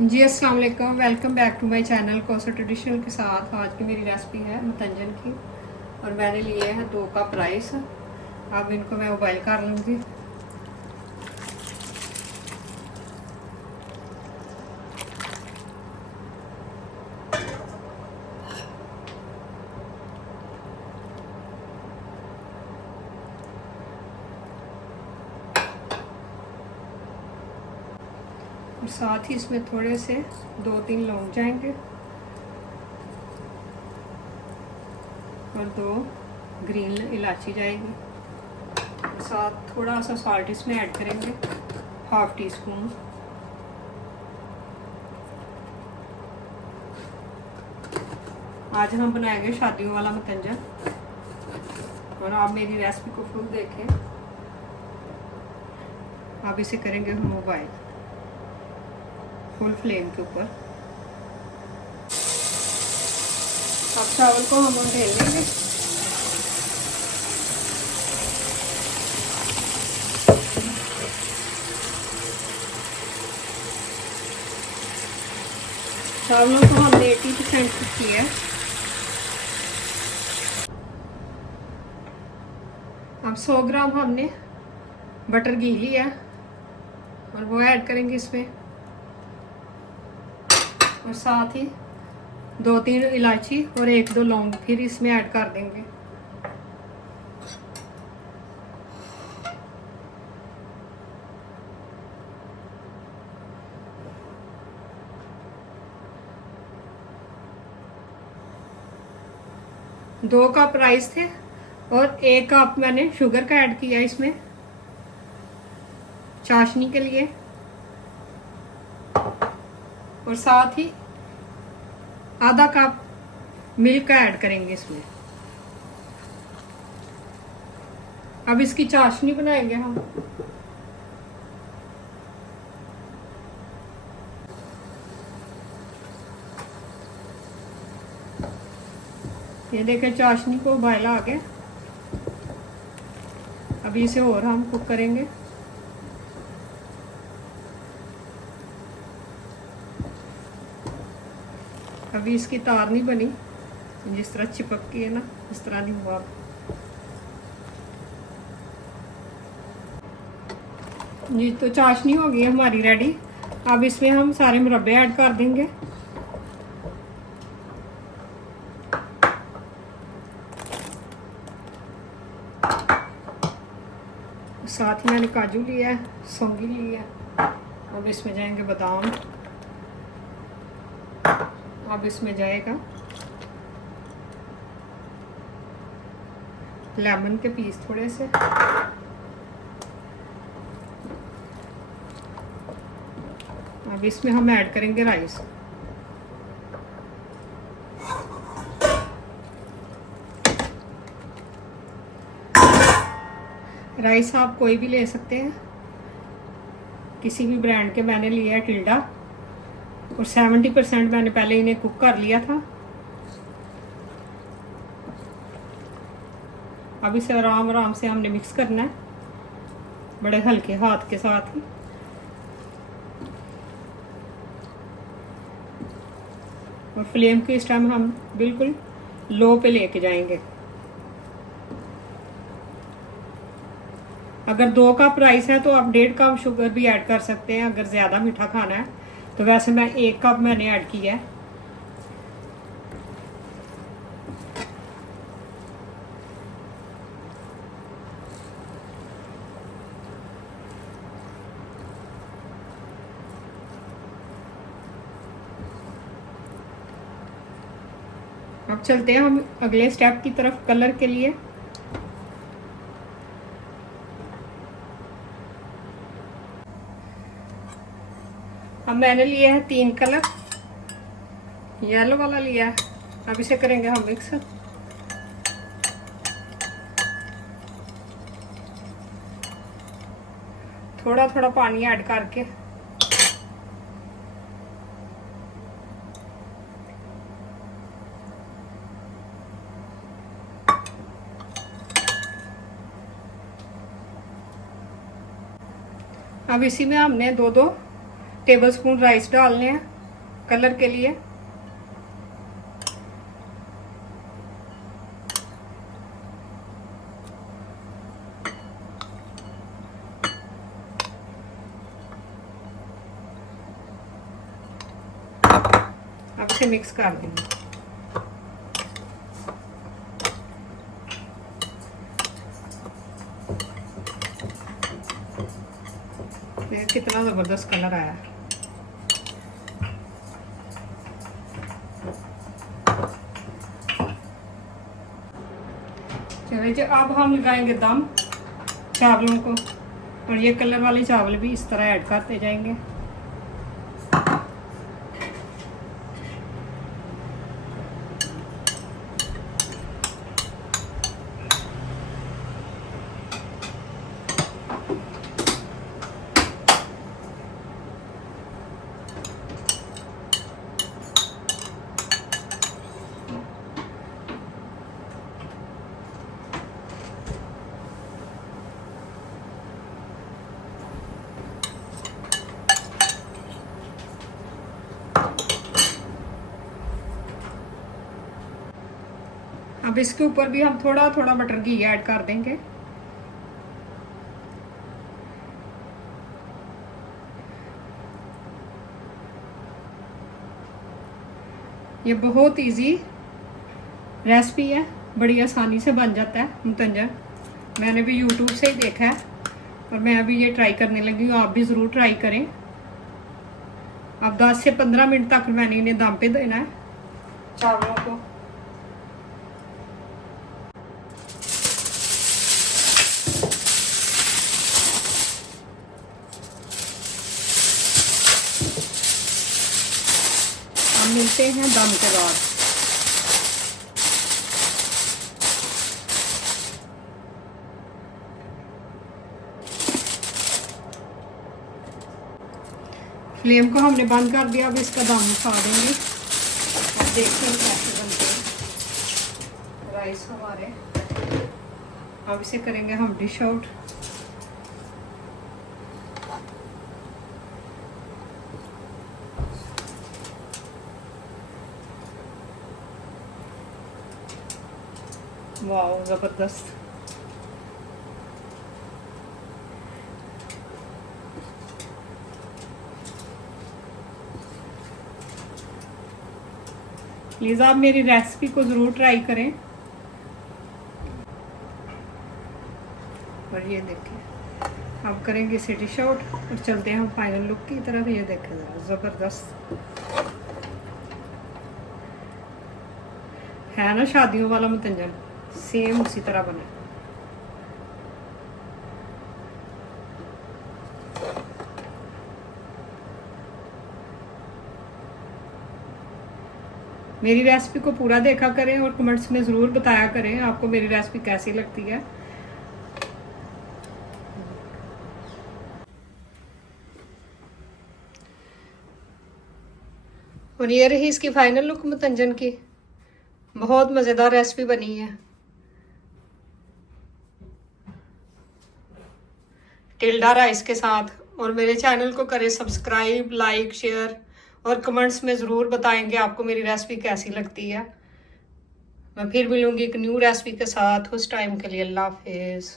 जी अस्सलाम वालेकुम, welcome back to my channel कोसा ट्रेडिशनल के साथ। आज की मेरी रेसिपी है मतंजन की और मैंने लिए हैं 2 कप राइस। अब इनको मैं उबाइल कर लूँगी। और साथ ही इसमें थोड़े से 2-3 लौंग जाएंगे और 2 ग्रीन इलायची जाएगी। साथ थोड़ा सा सॉल्ट इसमें ऐड करेंगे, 1/2 टीस्पून। आज हम बनाएंगे शादियों वाला मतंजन और आप मेरी रेसिपी को फुल देखें। अब इसे करेंगे हम उबाइल फुल फ्लेम के ऊपर। अब चावल को हम ढेल लेंगे। चावलों को हमने 80% कुक किया है। अब 100 ग्राम हमने बटर घी लिया और वो ऐड करेंगे इसमें, और साथ ही 2-3 इलायची और 1-2 लौंग फिर इसमें ऐड कर देंगे। दो कप राइस थे और 1 कप मैंने शुगर का ऐड किया इसमें चाशनी के लिए, और साथ ही आधा कप मिल्क का ऐड करेंगे इसमें। अब इसकी चाशनी बनाएंगे हम। ये देखें चाशनी को उबाल आ गया। अभी इसे और हम कुक करेंगे। अभी इसकी तार नहीं बनी, जिस तरह चिपक की है ना, इस तरह नहीं हुआ। जी तो चाशनी हो गई हमारी रेडी। अब इसमें हम सारे मुरब्बे ऐड कर देंगे। साथ ही मैंने काजू लिया है, सौंगी ली है। अब इसमें जाएंगे बादाम। अब इसमें जाएगा लेमन के पीस थोड़े से। अब इसमें हम ऐड करेंगे राइस। राइस आप कोई भी ले सकते हैं, किसी भी ब्रांड के मैंने लिया है टिल्डा, और 70% मैंने पहले इन्हें कुक कर लिया था। अब इसे आराम आराम से हमने मिक्स करना है, बड़े हल्के हाथ के साथ ही। और फ्लेम को इस टाइम हम बिल्कुल लो पे लेके जाएंगे। अगर 2 कप राइस है तो आप 1.5 कप शुगर भी ऐड कर सकते हैं अगर ज़्यादा मीठा खाना है तो। वैसे मैं 1 कप मैंने ऐड किया है। अब चलते हैं हम अगले स्टेप की तरफ कलर के लिए। अब मैंने लिया है 3 कलर, येलो वाला लिया है। अब इसे करेंगे हम मिक्स। थोड़ा थोड़ा पानी ऐड करके अब इसी में हमने 2-2 टेबलस्पून राइस डालने हैं कलर के लिए। अब इसे मिक्स कर देंगे। कितना जबरदस्त कलर आया। चलिए जी, अब हम लगाएंगे दम चावलों को, और ये कलर वाले चावल भी इस तरह ऐड करते जाएंगे। अब इसके ऊपर भी हम थोड़ा थोड़ा बटर घी ऐड कर देंगे। ये बहुत इजी रेसिपी है, बड़ी आसानी से बन जाता है मुतंजन। मैंने भी YouTube से ही देखा है और मैं अभी ये ट्राई करने लगी हूँ, आप भी ज़रूर ट्राई करें। अब 10 से 15 मिनट तक मैंने इन्हें दम पे देना है चावलों को। हम मिलते हैं दम के बाद। फ्लेम को हमने बंद कर दिया। अब इसका दम उठा देंगे और देखते हैं कैसे बनते हैं राइस हमारे। अब इसे करेंगे हम डिश आउट। वाह, जबरदस्त। प्लीज़ आप मेरी रेसिपी को ज़रूर ट्राई करें। और ये देखें, अब करेंगे इसे डिश आउट और चलते हैं हम फाइनल लुक की तरफ। ये देखें ज़रा, ज़बरदस्त है ना शादियों वाला मुतंजन, सेम उसी तरह बना। मेरी रेसिपी को पूरा देखा करें और कमेंट्स में ज़रूर बताया करें आपको मेरी रेसिपी कैसी लगती है। और ये रही इसकी फाइनल लुक मुतंजन की। बहुत मज़ेदार रेसिपी बनी है। टिल्डा राइस के साथ। और मेरे चैनल को करें सब्सक्राइब, लाइक, शेयर और कमेंट्स में ज़रूर बताएंगे आपको मेरी रेसिपी कैसी लगती है। मैं फिर मिलूंगी एक न्यू रेसिपी के साथ। उस टाइम के लिए अल्लाह हाफिज़।